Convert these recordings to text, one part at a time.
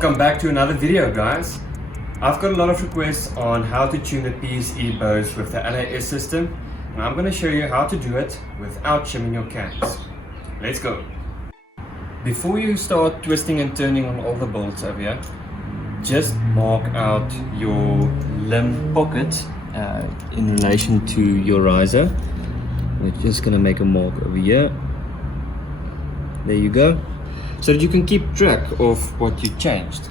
Welcome back to another video, guys. I've got a lot of requests on how to tune the PSE bows with the LAS system, and I'm going to show you how to do it without shimming your cams. Let's go. Before you start twisting and turning on all the bolts over here, just mark out your limb pocket in relation to your riser. We're just going to make a mark over here. There you go, so that you can keep track of what you changed.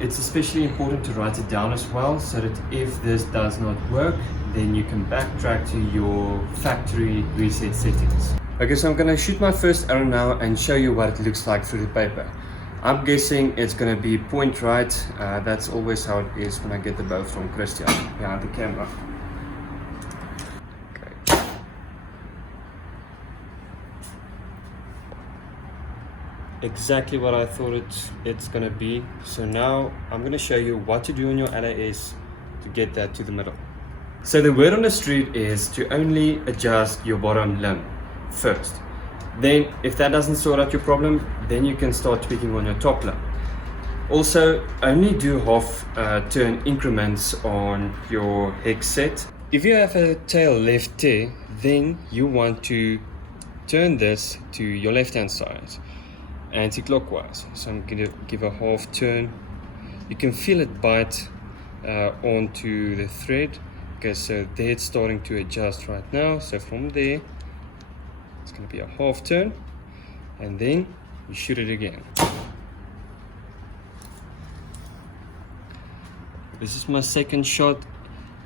It's especially important to write it down as well, so that if this does not work, then you can backtrack to your factory reset settings. Okay, so I'm going to shoot my first arrow now and show you what it looks like through the paper. I'm guessing it's going to be point right. That's always how it is when I get the bow from Christian behind the camera. Exactly what I thought it's going to be. So now I'm going to show you what to do on your LAS to get that to the middle. So the word on the street is to only adjust your bottom limb first. Then if that doesn't sort out your problem, then you can start tweaking on your top limb. Also, only do half turn increments on your hex set. If you have a tail left tear, then you want to turn this to your left hand side, anti-clockwise. So I'm going to give a half turn. You can feel it bite onto the thread. Okay, so there it's starting to adjust right now. So from there, it's going to be a half turn, and then you shoot it again. This is my second shot.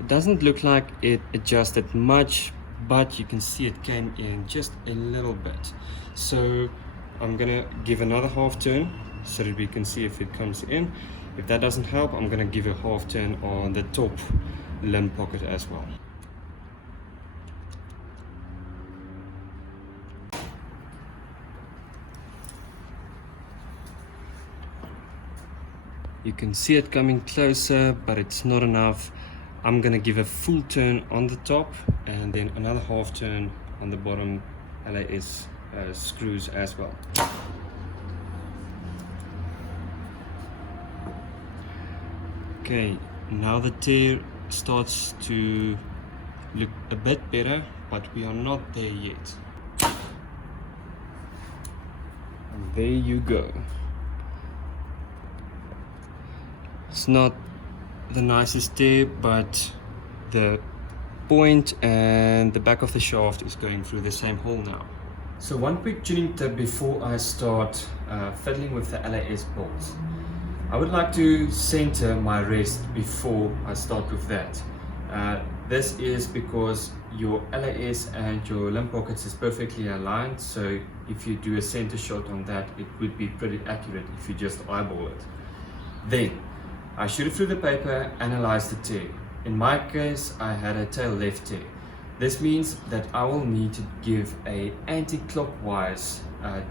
It doesn't look like it adjusted much, but you can see it came in just a little bit. So I'm gonna give another half turn so that we can see if it comes in. If that doesn't help, I'm gonna give a half turn on the top limb pocket as well. You can see it coming closer, but it's not enough. I'm gonna give a full turn on the top and then another half turn on the bottom LAS screws as well. Okay, now the tear starts to look a bit better, but we are not there yet. And there you go. It's not the nicest tear, but the point and the back of the shaft is going through the same hole now. So one quick tuning tip before I start fiddling with the LAS bolts. I would like to center my rest before I start with that. This is because your LAS and your limb pockets is perfectly aligned, so if you do a center shot on that, it would be pretty accurate if you just eyeball it. Then I shoot it through the paper, analyze the tear. In my case, I had a tail left tear. This means that I will need to give a anti-clockwise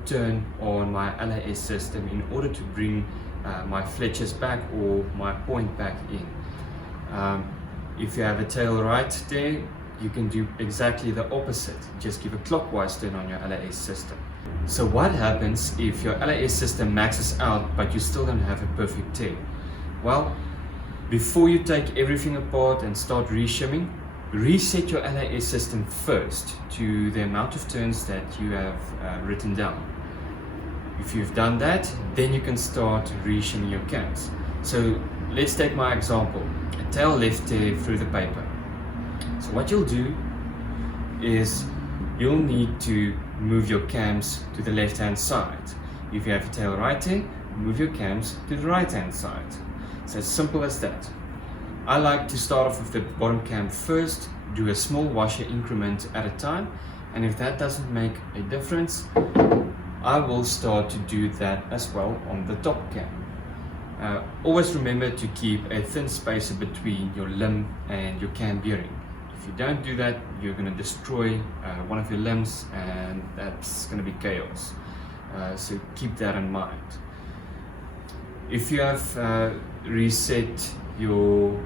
turn on my LAS system in order to bring my fletchers back or my point back in. If you have a tail right there, you can do exactly the opposite. Just give a clockwise turn on your LAS system. So what happens if your LAS system maxes out but you still don't have a perfect tear? Well, before you take everything apart and start reshimming, reset your LAS system first to the amount of turns that you have written down. If you've done that, then you can start reshimming your cams. So let's take my example, a tail left tear through the paper. So what you'll do is you'll need to move your cams to the left hand side. If you have a tail right tear, move your cams to the right hand side. It's as simple as that. I like to start off with the bottom cam first, do a small washer increment at a time, and if that doesn't make a difference, I will start to do that as well on the top cam. Always remember to keep a thin spacer between your limb and your cam bearing. If you don't do that, you're going to destroy one of your limbs, and that's going to be chaos. So keep that in mind. If you have reset your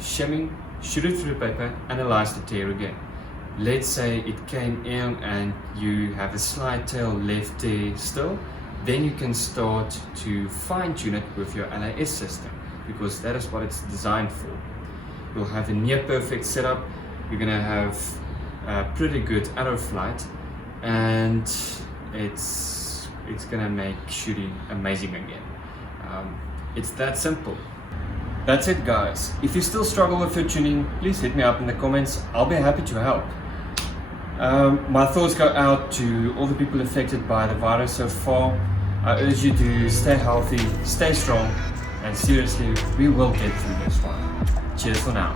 shimming, shoot it through the paper, analyze the tear again. Let's say it came in and you have a slight tail left tear still, then you can start to fine-tune it with your LAS system, because that is what it's designed for. You'll have a near perfect setup, you're gonna have a pretty good arrow flight, and it's gonna make shooting amazing again. It's that simple. That's it, guys. If you still struggle with your tuning, please hit me up in the comments. I'll be happy to help. My thoughts go out to all the people affected by the virus so far. I urge you to stay healthy, stay strong, and seriously, we will get through this one. Cheers for now.